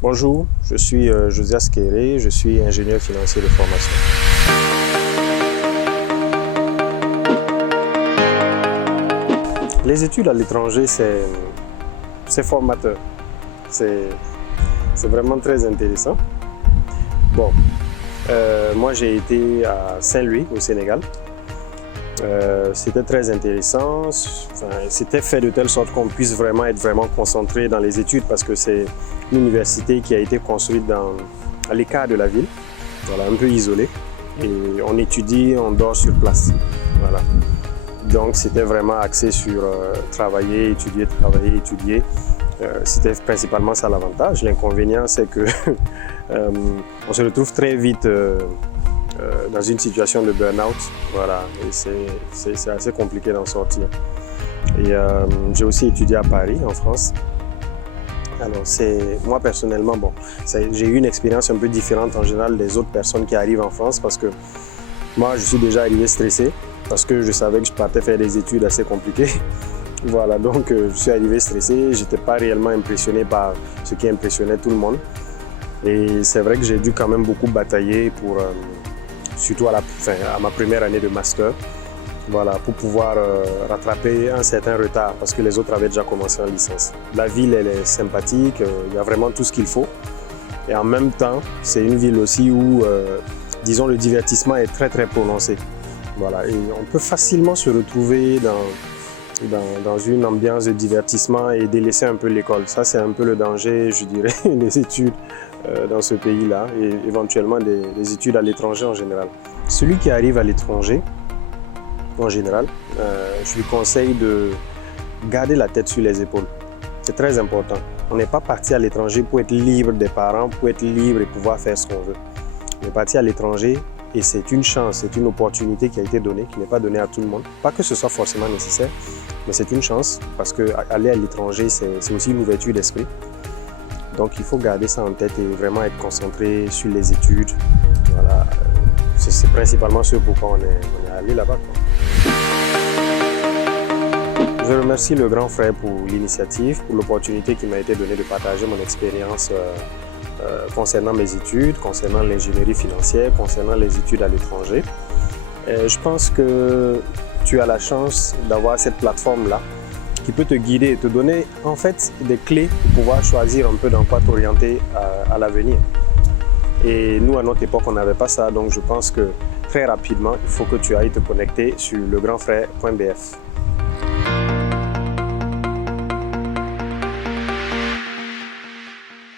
Bonjour, je suis Josias Kéré, je suis ingénieur financier de formation. Les études à l'étranger, c'est formateur. C'est vraiment très intéressant. Bon, moi j'ai été à Saint-Louis au Sénégal. C'était très intéressant. Enfin, c'était fait de telle sorte qu'on puisse vraiment être concentré dans les études parce que c'est une université qui a été construite à l'écart de la ville, voilà, un peu isolée. Et on étudie, on dort sur place. Voilà. Donc c'était vraiment axé sur travailler, étudier, travailler, étudier. C'était principalement ça l'avantage. L'inconvénient, c'est que on se retrouve très vite dans une situation de burn-out, voilà, et c'est assez compliqué d'en sortir. Et j'ai aussi étudié à Paris, en France. Alors moi personnellement, bon, j'ai eu une expérience un peu différente en général des autres personnes qui arrivent en France parce que moi je suis déjà arrivé stressé parce que je savais que je partais faire des études assez compliquées. Voilà, donc je suis arrivé stressé, j'étais pas réellement impressionné par ce qui impressionnait tout le monde. Et c'est vrai que j'ai dû quand même beaucoup batailler pour surtout à ma première année de master, voilà, pour pouvoir rattraper un certain retard parce que les autres avaient déjà commencé en licence. La ville, elle est sympathique, il y a vraiment tout ce qu'il faut. Et en même temps, c'est une ville aussi où, disons, le divertissement est très très prononcé. Voilà, et on peut facilement se retrouver dans une ambiance de divertissement et délaisser un peu l'école. Ça, c'est un peu le danger, je dirais, des études dans ce pays-là et éventuellement des études à l'étranger en général. Celui qui arrive à l'étranger, en général, je lui conseille de garder la tête sur les épaules. C'est très important. On n'est pas parti à l'étranger pour être libre des parents, pour être libre et pouvoir faire ce qu'on veut. On est parti à l'étranger et c'est une chance, c'est une opportunité qui a été donnée, qui n'est pas donnée à tout le monde. Pas que ce soit forcément nécessaire, mais c'est une chance parce qu'aller à l'étranger, c'est aussi une ouverture d'esprit. Donc il faut garder ça en tête et vraiment être concentré sur les études. Voilà. C'est principalement ce pourquoi on est allé là-bas. Je remercie le grand frère pour l'initiative, pour l'opportunité qui m'a été donnée de partager mon expérience concernant mes études, concernant l'ingénierie financière, concernant les études à l'étranger. Je pense que tu as la chance d'avoir cette plateforme-là qui peut te guider et te donner en fait des clés pour pouvoir choisir un peu dans quoi t'orienter à l'avenir. Et nous, à notre époque, on n'avait pas ça, donc je pense que très rapidement, il faut que tu ailles te connecter sur legrandfrère.bf.